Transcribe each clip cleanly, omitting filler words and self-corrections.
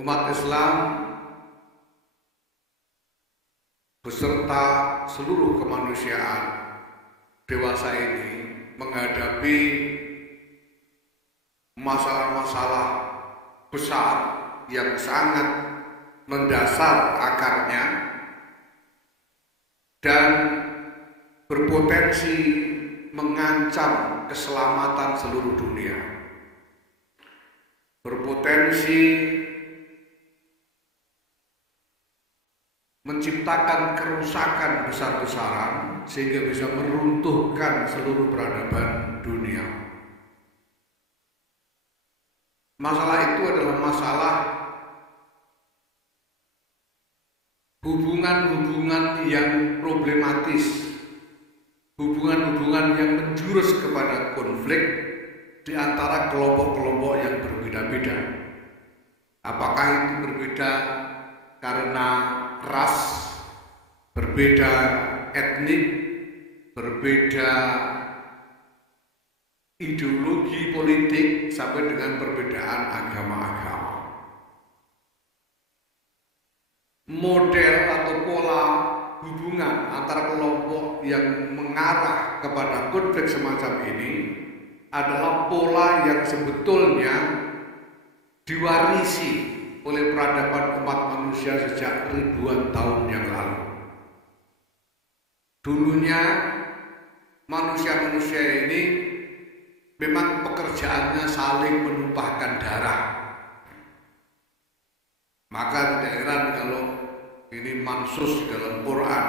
Umat Islam beserta seluruh kemanusiaan dewasa ini menghadapi masalah-masalah besar yang sangat mendasar akarnya dan berpotensi mengancam keselamatan seluruh dunia, berpotensi menciptakan kerusakan besar-besaran sehingga bisa meruntuhkan seluruh peradaban dunia. Masalah itu adalah masalah hubungan-hubungan yang problematis, hubungan-hubungan yang menjurus kepada konflik di antara kelompok-kelompok yang berbeda-beda. Apakah itu berbeda karena ras, berbeda etnik, berbeda ideologi politik, sampai dengan perbedaan agama-agama. Model atau pola hubungan antara kelompok yang mengarah kepada konflik semacam ini adalah pola yang sebetulnya diwarisi oleh peradaban umat manusia sejak ribuan tahun yang lalu. Dulunya manusia-manusia ini memang pekerjaannya saling menumpahkan darah. Maka tidak heran kalau ini mansus dalam Quran.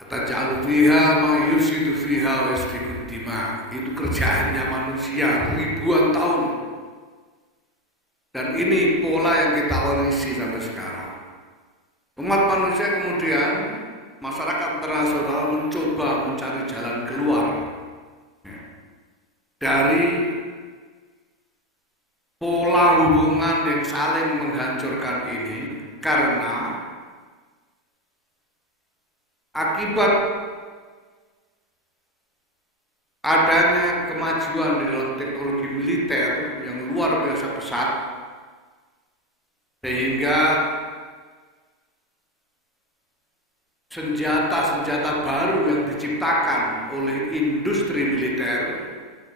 Ataj'alu fiha ma yufsidu fiha wa yasfiku dima. Itu kerjaannya manusia ribuan tahun. Dan ini pola yang kita warisi sampai sekarang. Umat manusia kemudian, masyarakat internasional mencoba mencari jalan keluar dari pola hubungan yang saling menghancurkan ini, karena akibat adanya kemajuan di dalam teknologi militer yang luar biasa pesat, sehingga senjata-senjata baru yang diciptakan oleh industri militer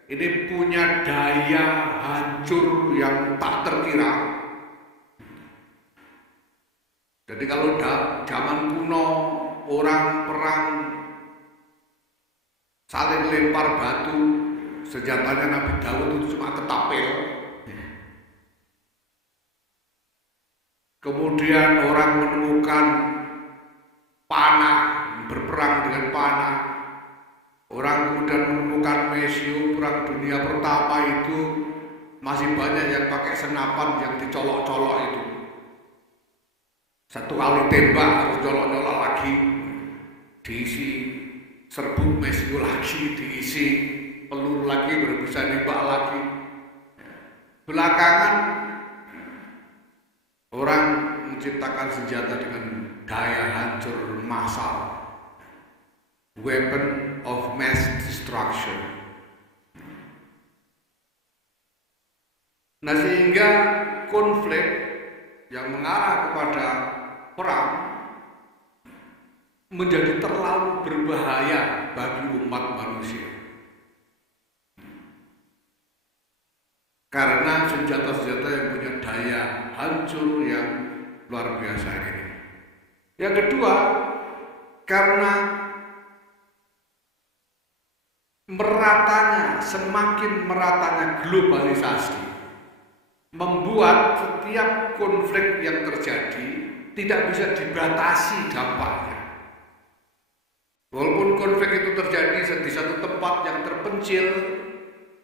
ini punya daya hancur yang tak terkira. Jadi kalau zaman kuno orang perang saling lempar batu, senjatanya Nabi Daud itu cuma ketapel. Kemudian orang menemukan panah, berperang dengan panah. Orang kemudian menemukan mesiu, perang dunia pertama itu masih banyak yang pakai senapan yang dicolok-colok itu. Satu kali tembak harus colok-colok lagi, diisi serbuk mesiu lagi, diisi peluru lagi, baru bisa nembak lagi. Belakangan orang menciptakan senjata dengan daya hancur massal, weapon of mass destruction. Nah, sehingga konflik yang mengarah kepada perang menjadi terlalu berbahaya bagi umat manusia. Karena senjata-senjata yang punya daya hancur yang luar biasa ini. Yang kedua, karena semakin meratanya globalisasi membuat setiap konflik yang terjadi tidak bisa dibatasi dampaknya. Walaupun konflik itu terjadi di satu tempat yang terpencil,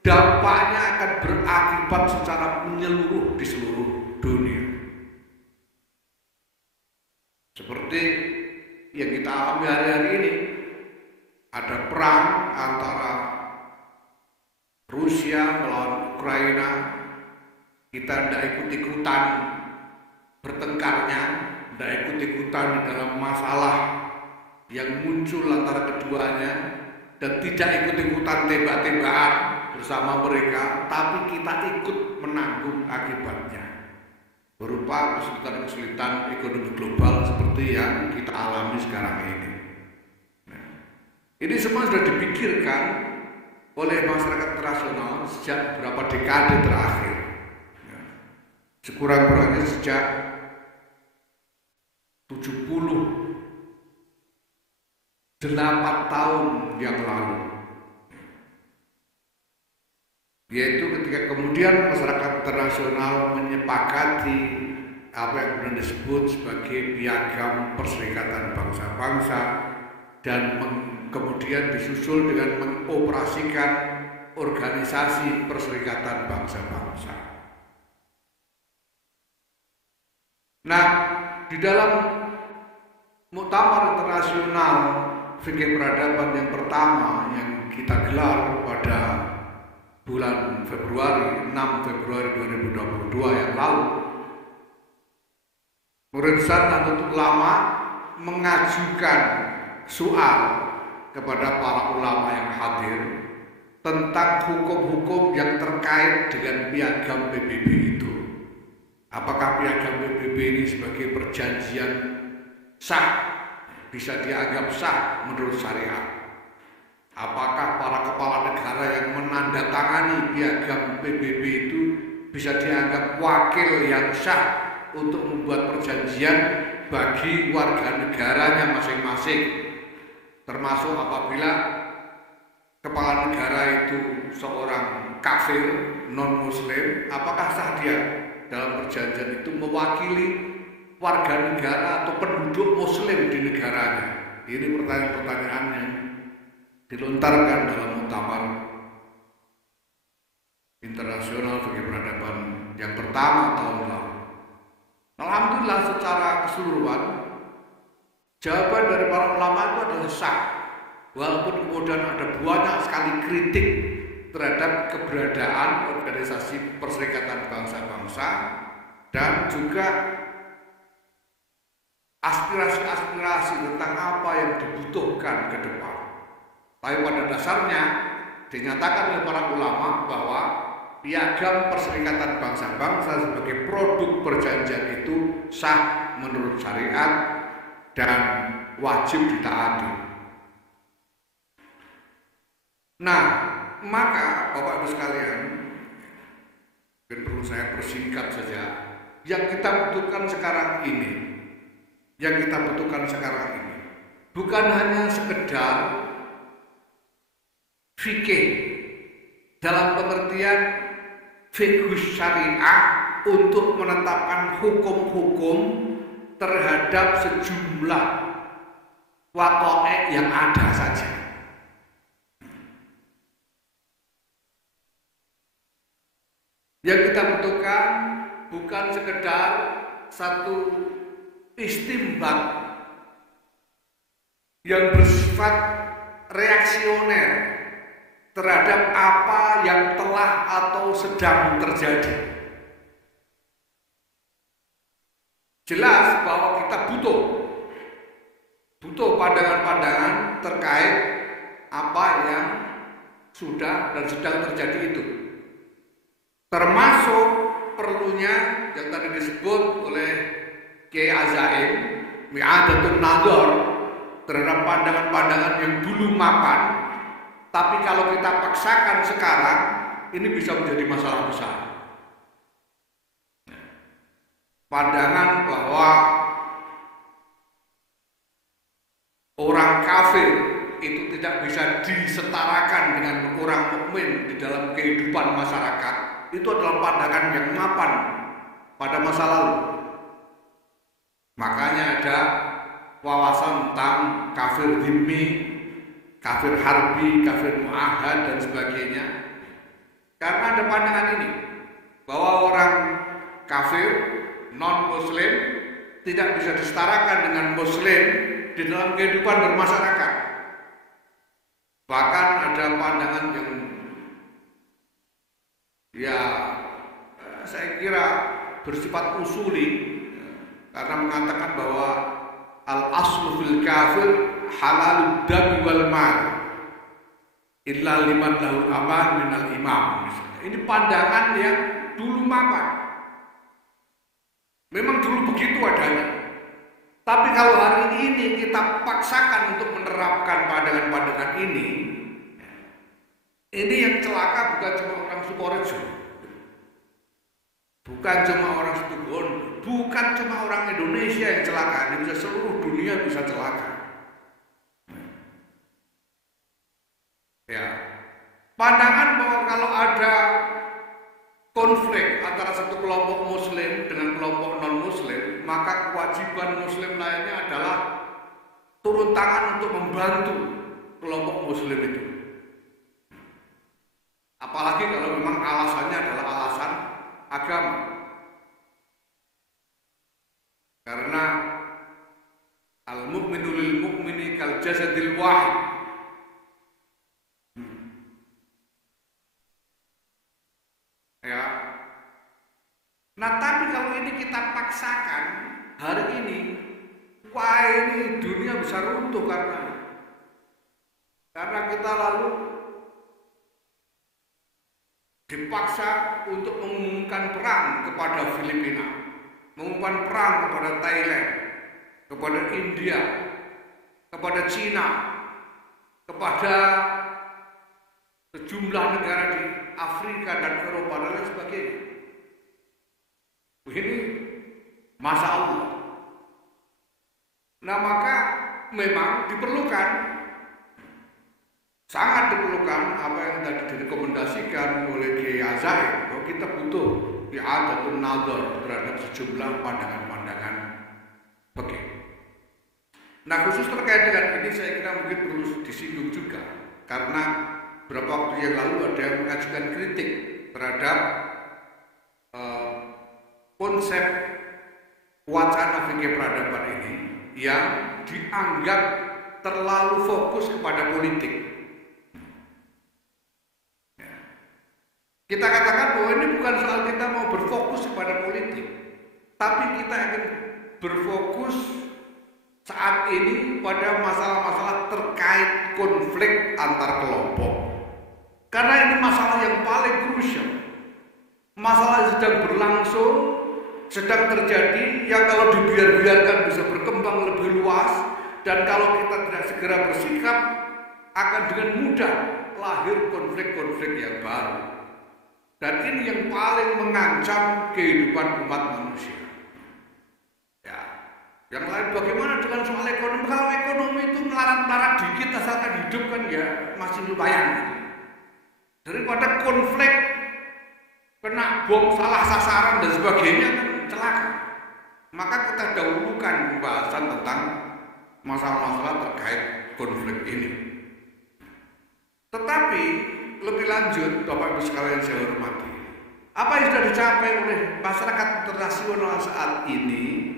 dampaknya akan berakibat secara menyeluruh di seluruh dunia. Seperti yang kita alami hari-hari ini, ada perang antara Rusia melawan Ukraina. Kita tidak ikut-ikutan bertengkarnya, tidak ikut-ikutan dalam masalah yang muncul antara keduanya, dan tidak ikut-ikutan tembak-tembakan bersama mereka, tapi kita ikut menanggung akibatnya berupa kesulitan-kesulitan ekonomi global seperti yang kita alami sekarang ini. Nah, ini semua sudah dipikirkan oleh masyarakat internasional sejak beberapa dekade terakhir, sekurang-kurangnya sejak 78 tahun yang lalu, yaitu ketika kemudian masyarakat internasional menyepakati apa yang kemudian disebut sebagai Piagam Perserikatan Bangsa-Bangsa dan kemudian disusul dengan mengoperasikan Organisasi Perserikatan Bangsa-Bangsa. Nah, di dalam Muktamar Internasional Fikih Peradaban yang pertama yang kita gelar pada bulan Februari, 6 Februari 2022 yang lalu, Murid Besar Nahdlatul Ulama mengajukan soal kepada para ulama yang hadir tentang hukum-hukum yang terkait dengan Piagam PBB itu. Apakah Piagam PBB ini sebagai perjanjian sah, bisa dianggap sah menurut syariat? Apakah para kepala negara yang menandatangani Piagam PBB itu bisa dianggap wakil yang sah untuk membuat perjanjian bagi warga negaranya masing-masing, termasuk apabila kepala negara itu seorang kafir non-muslim, apakah sah dia dalam perjanjian itu mewakili warga negara atau penduduk muslim di negaranya? Ini pertanyaan-pertanyaan yang dilontarkan dalam Muktamar Internasional Fikih Peradaban yang pertama tahun lalu. Alhamdulillah secara keseluruhan jawaban dari para ulama itu adalah sah, walaupun kemudian ada banyak sekali kritik terhadap keberadaan Organisasi Perserikatan Bangsa-Bangsa dan juga aspirasi-aspirasi tentang apa yang dibutuhkan ke depan. Tapi pada dasarnya dinyatakan oleh para ulama bahwa Piagam Perserikatan Bangsa-Bangsa sebagai produk perjanjian itu sah menurut syariat dan wajib ditaati. Nah, maka Bapak Ibu sekalian, mungkin perlu saya persingkat saja, yang kita butuhkan sekarang ini, bukan hanya sekedar fikih dalam pengertian fikih syariah untuk menetapkan hukum-hukum terhadap sejumlah waqa'i yang ada saja. Yang kita butuhkan bukan sekedar satu istimbat yang bersifat reaksioner terhadap apa yang telah atau sedang terjadi. Jelas bahwa kita butuh pandangan-pandangan terkait apa yang sudah dan sedang terjadi itu. Termasuk perlunya yang tadi disebut oleh Kiai Azaim, mi'adatun nadhar terhadap pandangan-pandangan yang dulu mapan. Tapi kalau kita paksakan sekarang, ini bisa menjadi masalah besar. Pandangan bahwa orang kafir itu tidak bisa disetarakan dengan orang mukmin di dalam kehidupan masyarakat, itu adalah pandangan yang mapan pada masa lalu. Makanya ada wawasan tentang kafir dhimmi, kafir harbi, kafir mu'ahad dan sebagainya. Karena ada pandangan ini bahwa orang kafir non-muslim tidak bisa disetarakan dengan muslim di dalam kehidupan bermasyarakat. Bahkan ada pandangan yang saya kira bersifat usuli, karena mengatakan bahwa al-aslu fil kafir halalud dam wal mal. illa liman lahul aman minal imam. Misalnya. Ini pandangan yang dulu mapan. Memang dulu begitu adanya. Tapi kalau hari ini kita paksakan untuk menerapkan pandangan-pandangan ini yang celaka bukan cuma orang Sukorejo, bukan cuma orang Situbondo, bukan cuma orang Indonesia yang celaka, ini bisa seluruh dunia bisa celaka. Ya, pandangan bahwa kalau ada konflik antara satu kelompok Muslim dengan kelompok non-Muslim, maka kewajiban Muslim lainnya adalah turun tangan untuk membantu kelompok Muslim itu. Apalagi kalau memang alasannya adalah alasan agama. Karena al-mu'minu lil mu'mini kal jasadil wahid. Ya. Nah, tapi kalau ini kita paksakan hari ini, wah ini dunia bisa runtuh karena kita lalu dipaksa untuk mengumumkan perang kepada Filipina, mengumumkan perang kepada Thailand, kepada India, kepada Cina, kepada sejumlah negara di Afrika dan Eropa dan lain sebagainya. Begini masa Allah. Nah, maka memang diperlukan, sangat diperlukan apa yang tadi direkomendasikan oleh Kiai Azaim, bahwa kita butuh i'adatun nazar terhadap sejumlah pandangan-pandangan begini. Nah, khusus terkait dengan ini saya kira mungkin perlu disinggung juga, karena beberapa waktu yang lalu ada yang mengajukan kritik terhadap konsep wacana fikih peradaban ini yang dianggap terlalu fokus kepada politik. Kita katakan bahwa ini bukan soal kita mau berfokus kepada politik, tapi kita ingin berfokus saat ini pada masalah-masalah terkait konflik antar kelompok. Karena ini masalah yang paling krusial. Masalah yang sedang berlangsung, sedang terjadi, yang kalau dibiarkan bisa berkembang lebih luas, dan kalau kita tidak segera bersikap, akan dengan mudah lahir konflik-konflik yang baru. Dan ini yang paling mengancam kehidupan umat manusia. Ya, yang lain bagaimana dengan soal ekonomi? Kalau ekonomi itu melarat-melarat dikit asalkan hidup kan ya masih lumayan. Daripada konflik, kena bom salah sasaran dan sebagainya kan celaka. Maka kita dahulukan pembahasan tentang masalah-masalah terkait konflik ini. Tetapi lebih lanjut, Bapak Ibu sekalian saya hormati, apa yang sudah dicapai oleh masyarakat internasional saat ini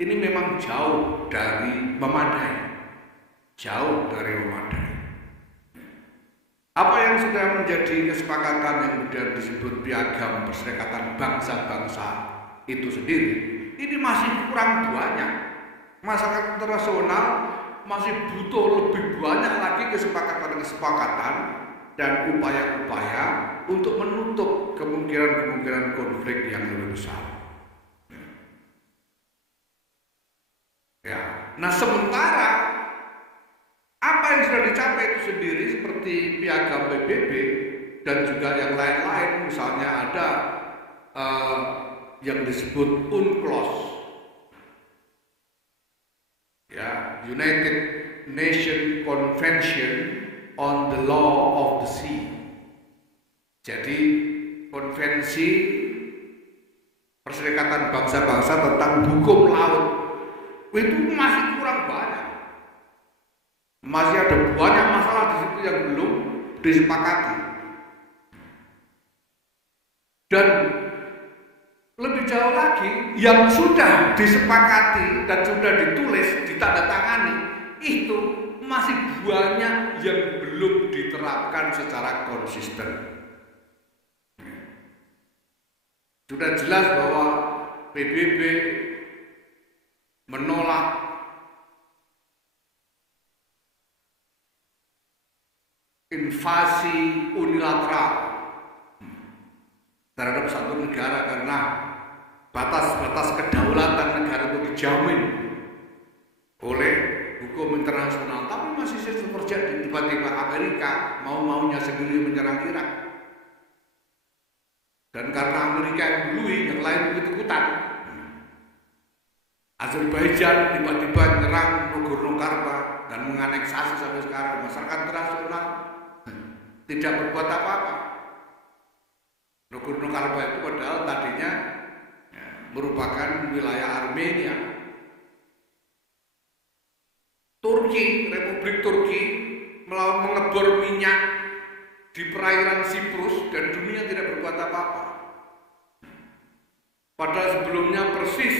memang jauh dari memadai. Jauh dari memadai. Apa yang sudah menjadi kesepakatan yang kemudian disebut Piagam Perserikatan Bangsa-Bangsa itu sendiri, ini masih kurang banyak. Masyarakat internasional masih butuh lebih banyak lagi kesepakatan-kesepakatan dan upaya-upaya untuk menutup kemungkinan-kemungkinan konflik yang lebih besar. Ya, nah sementara apa yang sudah dicapai itu sendiri seperti Piagam PBB dan juga yang lain-lain, misalnya ada yang disebut UNCLOS, ya, United Nations Convention on the Law of the Sea. Jadi konvensi Perserikatan Bangsa-Bangsa tentang hukum laut itu masih kurang banyak. Masih ada banyak masalah di situ yang belum disepakati. Dan lebih jauh lagi, yang sudah disepakati dan sudah ditulis, ditandatangani, itu masih banyak yang belum diterapkan secara konsisten. Sudah jelas bahwa PBB menolak invasi unilateral terhadap satu negara karena batas-batas kedaulatan negara itu dijamin oleh hukum internasional. Tapi masih terjadi, tiba-tiba Amerika mau-maunya sendiri menyerang Irak. Dan karena Amerika yang dului, yang lain ikut-ikutan. Azerbaijan tiba-tiba menyerang Nagorno-Karabakh dan menganeksasi sampai sekarang. Masyarakat internasional tidak berbuat apa-apa. Nagorno-Karabakh itu padahal tadinya merupakan wilayah Armenia. Turki, Republik Turki mengebor minyak di perairan Siprus dan dunia tidak berbuat apa-apa. Padahal sebelumnya persis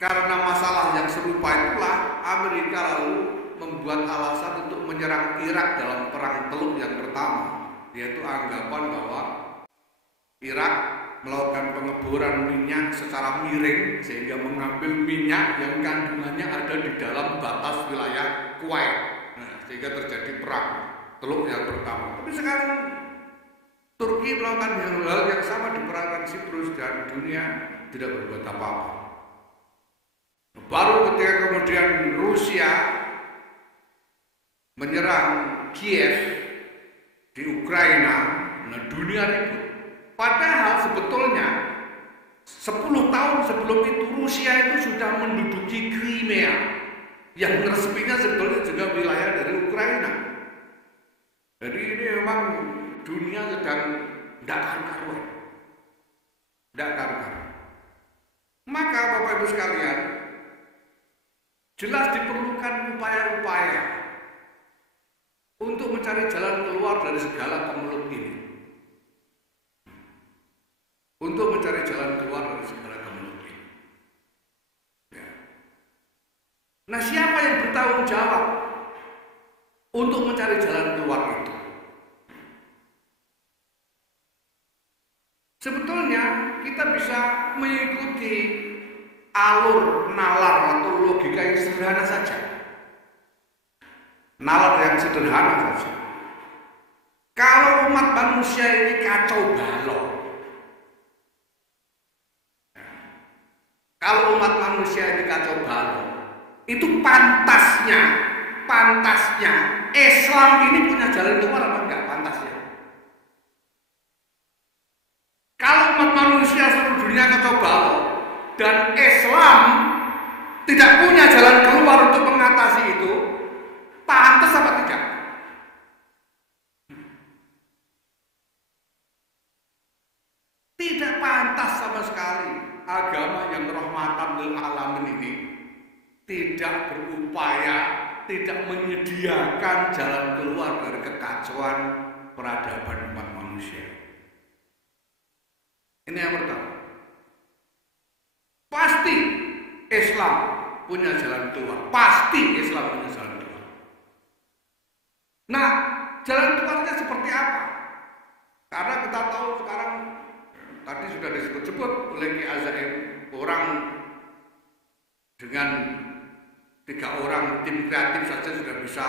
karena masalah yang serupa itulah Amerika lalu membuat alasan untuk menyerang Irak dalam perang Teluk yang pertama, yaitu anggapan bahwa Irak melakukan pengeboran minyak secara miring sehingga mengambil minyak yang kandungannya ada di dalam batas wilayah Kuwait. Nah, sehingga terjadi perang Teluk yang pertama. Tapi sekarang Turki melakukan hal yang sama di perairan Siprus dan dunia tidak berbuat apa-apa. Baru ketika kemudian Rusia menyerang Kiev di Ukraina, nah dunia ribut. Padahal sebetulnya 10 tahun sebelum itu Rusia itu sudah menduduki Crimea yang resminya sebetulnya juga wilayah dari Ukraina. Jadi ini memang dunia sedang tidak karuan. Tidak karuan. Maka Bapak Ibu sekalian, jelas diperlukan upaya-upaya untuk mencari jalan keluar dari segala kemelut ini. Untuk mencari jalan keluar dari segala kemelut ini. Ya. Nah, siapa yang bertanggung jawab untuk mencari jalan keluar itu? Sebetulnya kita bisa mengikuti alur nalar atau logika yang sederhana saja. Nalar yang sederhana saja. Kalau umat manusia ini kacau balau, kalau umat manusia ini kacau balau, itu pantasnya Islam ini punya jalan keluar apa enggak pantasnya? Kalau umat manusia seluruh dunia kacau balau dan Islam tidak punya jalan keluar untuk mengatasi itu, pantas apa tidak? Tidak pantas sama sekali. Agama yang rahmatan lil alamin ini tidak berupaya, tidak menyediakan jalan keluar dari kekacauan peradaban umat manusia. Ini yang pertama. Pasti Islam punya jalan keluar. Pasti Islam punya jalan keluar. Nah, jalan keluarnya seperti apa? Karena kita tahu sekarang tadi sudah disebut-sebut oleh Ki Azaim, orang dengan 3 orang tim kreatif saja sudah bisa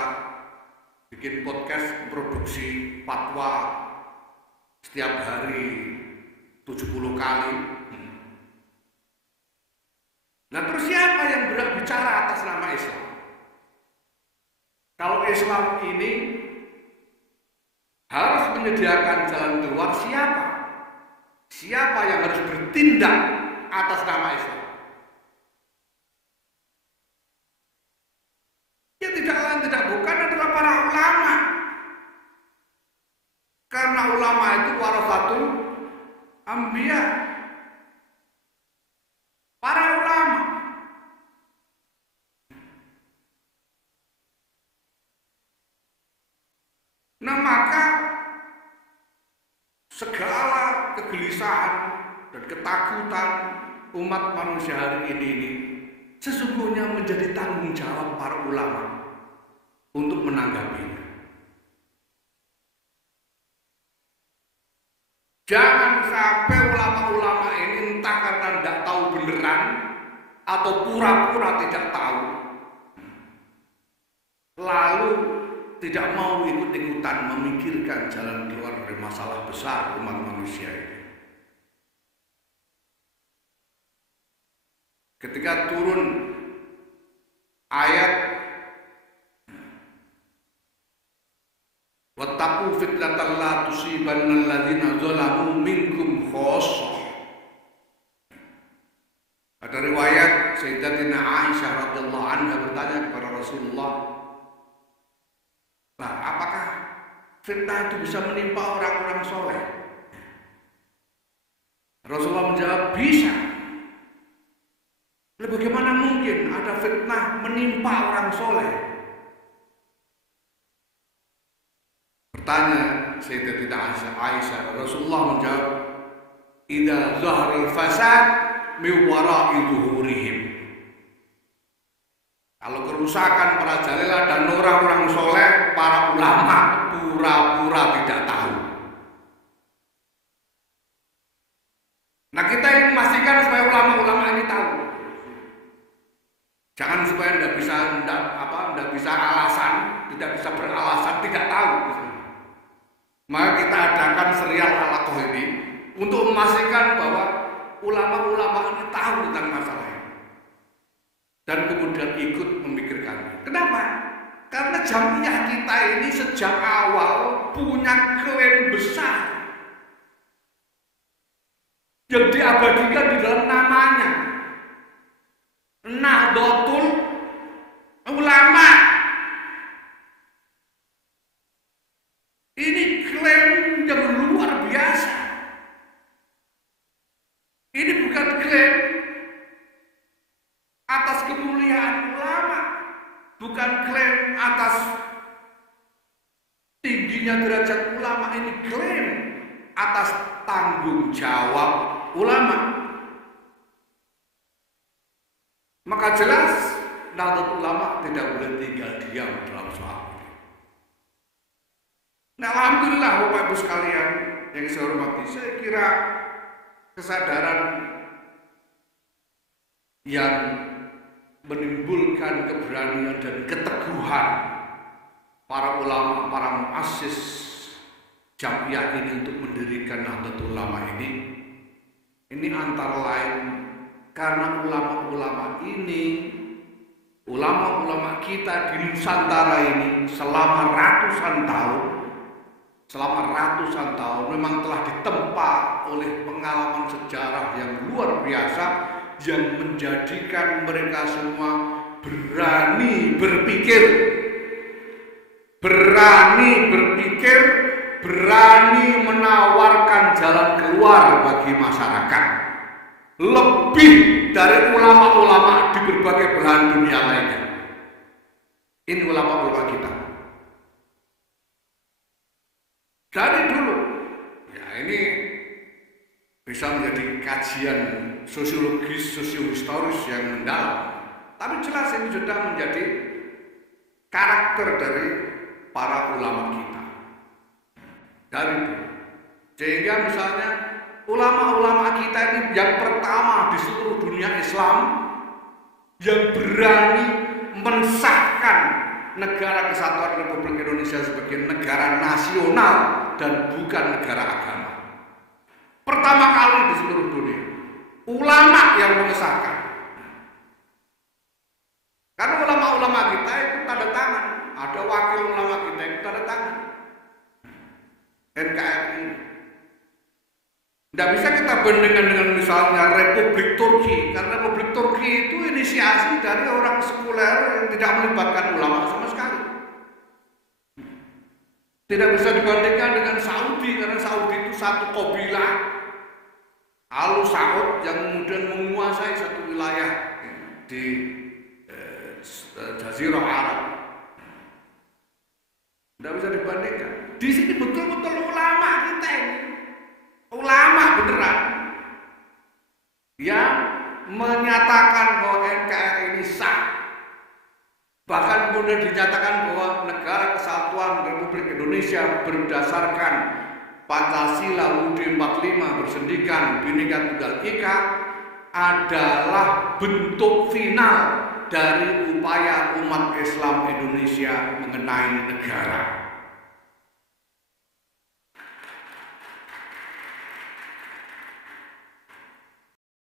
bikin podcast, produksi fatwa setiap hari 70 kali. Nah, terus siapa yang berhak bicara atas nama Islam? Kalau Islam ini harus menyediakan jalan keluar, siapa? Siapa yang harus bertindak atas nama Islam? Ya tidak lain tidak bukan adalah para ulama. Karena ulama itu warasatul anbiya. Para ulama. Nah, maka segala kegelisahan dan ketakutan umat manusia hari ini sesungguhnya menjadi tanggung jawab para ulama untuk menanggapinya. Jangan sampai ulama-ulama ini entah karena tidak tahu beneran atau pura-pura tidak tahu, lalu tidak mau ikut-ikutan memikirkan jalan keluar dari masalah besar umat manusia ini. Ketika turun ayat wattaqu fitnatan la tusibanna alladziina zalamu minkum khassah. Ada riwayat Sayyidatina Aisyah radhiyallahu anha bertanya kepada Rasulullah, "Nah, apakah fitnah itu bisa menimpa orang-orang soleh?" Rasulullah menjawab, "Bisa." Lalu bagaimana mungkin ada fitnah menimpa orang soleh? Bertanya Sayyidatina Aisyah, Rasulullah menjawab, "Idza zaharul fasad min wara'i zuhurihim." Kalau kerusakan merajalela dan orang-orang soleh, para ulama pura-pura tidak tahu. Nah, kita ingin memastikan supaya ulama-ulama ini tahu. Jangan supaya tidak bisa alasan, tidak bisa beralasan tidak tahu. Maka kita adakan serial Halaqah ini untuk memastikan bahwa ulama-ulama ini tahu tentang masalah ini dan kemudian ikut memikirkannya. Kenapa? Karena jamiah kita ini sejak awal punya klaim besar yang diabadikan di dalam namanya, Nahdlatul Ulama. Ini klaim yang luar biasa. Ini bukan klaim atas kemuliaan ulama, bukan klaim atas tingginya derajat ulama. Ini klaim atas tanggung jawab ulama. Maka jelas Nahdlatul Ulama tidak boleh tinggal diam dalam soal ini. Nah, alhamdulillah Bapak Ibu sekalian yang saya hormati, saya kira kesadaran yang menimbulkan keberanian dan keteguhan para ulama, para muassis jamiah ini untuk mendirikan Nahdlatul Ulama ini antara lain karena ulama-ulama ini, ulama-ulama kita di Nusantara ini selama ratusan tahun memang telah ditempa oleh pengalaman sejarah yang luar biasa yang menjadikan mereka semua berani berpikir, berani menawarkan jalan keluar bagi masyarakat. Lebih dari ulama-ulama di berbagai belahan dunia lainnya. Ini ulama-ulama kita. Dari dulu, ya ini bisa menjadi kajian sosiologis, sosiohistoris yang mendalam. Tapi jelas ini sudah menjadi karakter dari para ulama kita. Dari dulu. Sehingga misalnya ulama-ulama kita ini yang pertama di seluruh dunia Islam yang berani mensahkan negara kesatuan Republik Indonesia sebagai negara nasional dan bukan negara agama. Pertama kali di seluruh dunia, ulama yang mengesahkan. Karena ulama-ulama kita itu tanda tangan, ada wakil ulama kita yang tanda tangan. NKRI. Tidak bisa kita bandingkan dengan misalnya Republik Turki, karena Republik Turki itu inisiasi dari orang sekuler yang tidak melibatkan ulama sama sekali. Tidak bisa dibandingkan dengan Saudi, karena Saudi itu satu kabilah Al Saud yang kemudian menguasai satu wilayah di Jazirah Arab. Tidak bisa dibandingkan. Di sini betul-betul ulama kita ini. Ulama beneran yang menyatakan bahwa NKRI ini sah, bahkan kemudian dinyatakan bahwa negara kesatuan Republik Indonesia berdasarkan Pancasila UUD 45 bersendikan Bhinneka Tunggal Ika adalah bentuk final dari upaya umat Islam Indonesia mengenai negara.